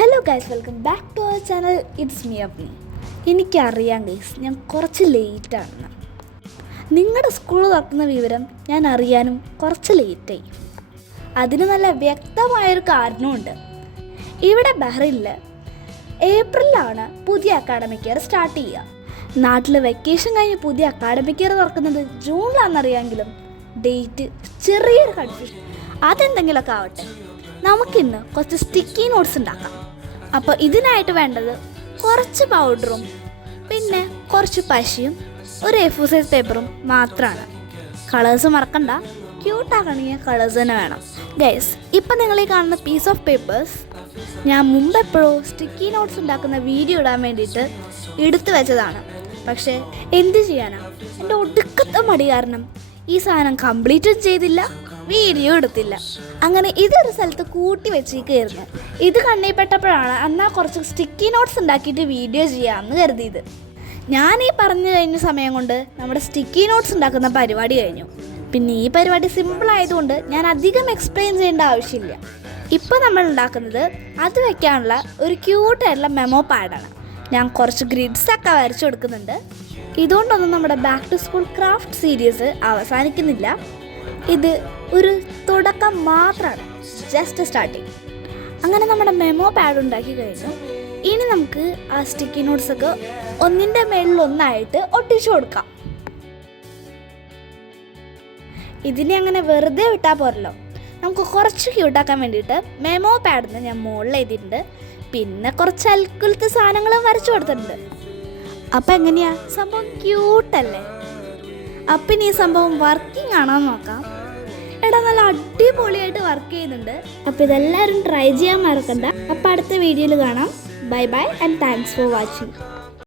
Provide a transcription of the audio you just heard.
Hello guys, welcome back to our channel. It's me Apni. എനിക്കറിയാം guys, ഞാൻ കുറച്ച് ലേറ്റാണെന്ന്. നിങ്ങളുടെ സ്കൂൾ തുറക്കുന്ന വിവരം ഞാൻ അറിയാനും കുറച്ച് ലേറ്റായി. അതിന് നല്ല വ്യക്തമായൊരു കാരണമുണ്ട്. ഇവിടെ ബഹ്റൈനിൽ ഏപ്രിലാണ് പുതിയ അക്കാഡമിക് ഇയർ സ്റ്റാർട്ട് ചെയ്യുക. നാട്ടിൽ വെക്കേഷൻ കഴിഞ്ഞ് പുതിയ അക്കാഡമിക് ഇയർ തുറക്കുന്നത് ജൂണിലാണെന്നറിയാമെങ്കിലും ഡേറ്റ് ചെറിയൊരു കൺഫ്യൂഷൻ. അതെന്തെങ്കിലുമൊക്കെ ആവട്ടെ, നമുക്കിന്ന് കുറച്ച് സ്റ്റിക്കി നോട്ട്സ് ഉണ്ടാക്കാം. അപ്പോൾ ഇതിനായിട്ട് വേണ്ടത് കുറച്ച് പൗഡറും പിന്നെ കുറച്ച് പശയും ഒരു A4 സൈസ് പേപ്പറും മാത്രമാണ്. കളേഴ്സ് മറക്കണ്ട, ക്യൂട്ടാക്കണമെങ്കിൽ കളേഴ്സ് തന്നെ വേണം. ഗൈസ്, ഇപ്പം നിങ്ങൾ ഈ കാണുന്ന പീസ് ഓഫ് പേപ്പേഴ്സ് ഞാൻ മുമ്പ് എപ്പോഴോ സ്റ്റിക്കി നോട്ട്സ് ഉണ്ടാക്കുന്ന വീഡിയോ ഇടാൻ വേണ്ടിയിട്ട് എടുത്തു വെച്ചതാണ്. പക്ഷേ എന്ത് ചെയ്യാനാ, എൻ്റെ ഒടുക്കത്തെ മടി കാരണം ഈ സാധനം കംപ്ലീറ്റും ചെയ്തില്ല, വീഡിയോ എടുത്തില്ല. അങ്ങനെ ഇതൊരു സ്ഥലത്ത് കൂട്ടി വെച്ചിരിക്കുകയായിരുന്നു. ഇത് കണ്ണിപ്പെട്ടപ്പോഴാണ് എന്നാൽ കുറച്ച് സ്റ്റിക്കി നോട്ട്സ് ഉണ്ടാക്കിയിട്ട് വീഡിയോ ചെയ്യാമെന്ന് കരുതിയത്. ഞാൻ ഈ പറഞ്ഞു കഴിഞ്ഞ സമയം കൊണ്ട് നമ്മുടെ സ്റ്റിക്കി നോട്ട്സ് ഉണ്ടാക്കുന്ന പരിപാടി കഴിഞ്ഞു. പിന്നെ ഈ പരിപാടി സിമ്പിൾ ആയതുകൊണ്ട് ഞാൻ അധികം എക്സ്പ്ലെയിൻ ചെയ്യേണ്ട ആവശ്യമില്ല. ഇപ്പോൾ നമ്മൾ ഉണ്ടാക്കുന്നത് അത് വയ്ക്കാനുള്ള ഒരു ക്യൂട്ടായിട്ടുള്ള മെമോ പാഡാണ്. ഞാൻ കുറച്ച് ഗ്രിഡ്സൊക്കെ വരച്ചു കൊടുക്കുന്നുണ്ട്. ഇതുകൊണ്ടൊന്നും നമ്മുടെ back to school craft series അവസാനിക്കുന്നില്ല. ഇത് ഒരു തുടക്കം മാത്രമാണ്, ജസ്റ്റ് സ്റ്റാർട്ടിങ്. അങ്ങനെ നമ്മുടെ മെമോ പാഡ് ഉണ്ടാക്കി കഴിഞ്ഞു. ഇനി നമുക്ക് ആ സ്റ്റിക്കി നോട്ട്സൊക്കെ ഒന്നിൻ്റെ മേളിൽ ഒന്നായിട്ട് ഒട്ടിച്ചു കൊടുക്കാം. ഇതിനെ അങ്ങനെ വെറുതെ വിട്ടാൽ പോരല്ലോ, നമുക്ക് കുറച്ച് ക്യൂട്ടാക്കാൻ വേണ്ടിയിട്ട് മെമോ പാഡിന് ഞാൻ മുകളിൽ എഴുതിയിട്ടുണ്ട്. പിന്നെ കുറച്ച് അൽക്കുലത്തെ സാധനങ്ങളും വരച്ചു കൊടുത്തിട്ടുണ്ട്. അപ്പം എങ്ങനെയാ സംഭവം? ക്യൂട്ടല്ലേ? അപ്പം ഇനി ഈ സംഭവം വർക്കിംഗ് ആണോ നോക്കാം. എടാ, നല്ല അടിപൊളിയായിട്ട് വർക്ക് ചെയ്യുന്നുണ്ട്. അപ്പോൾ ഇതെല്ലാവരും ട്രൈ ചെയ്യാൻ മറക്കണ്ട. അപ്പോൾ അടുത്ത വീഡിയോയിൽ കാണാം. Bye bye and thanks for watching.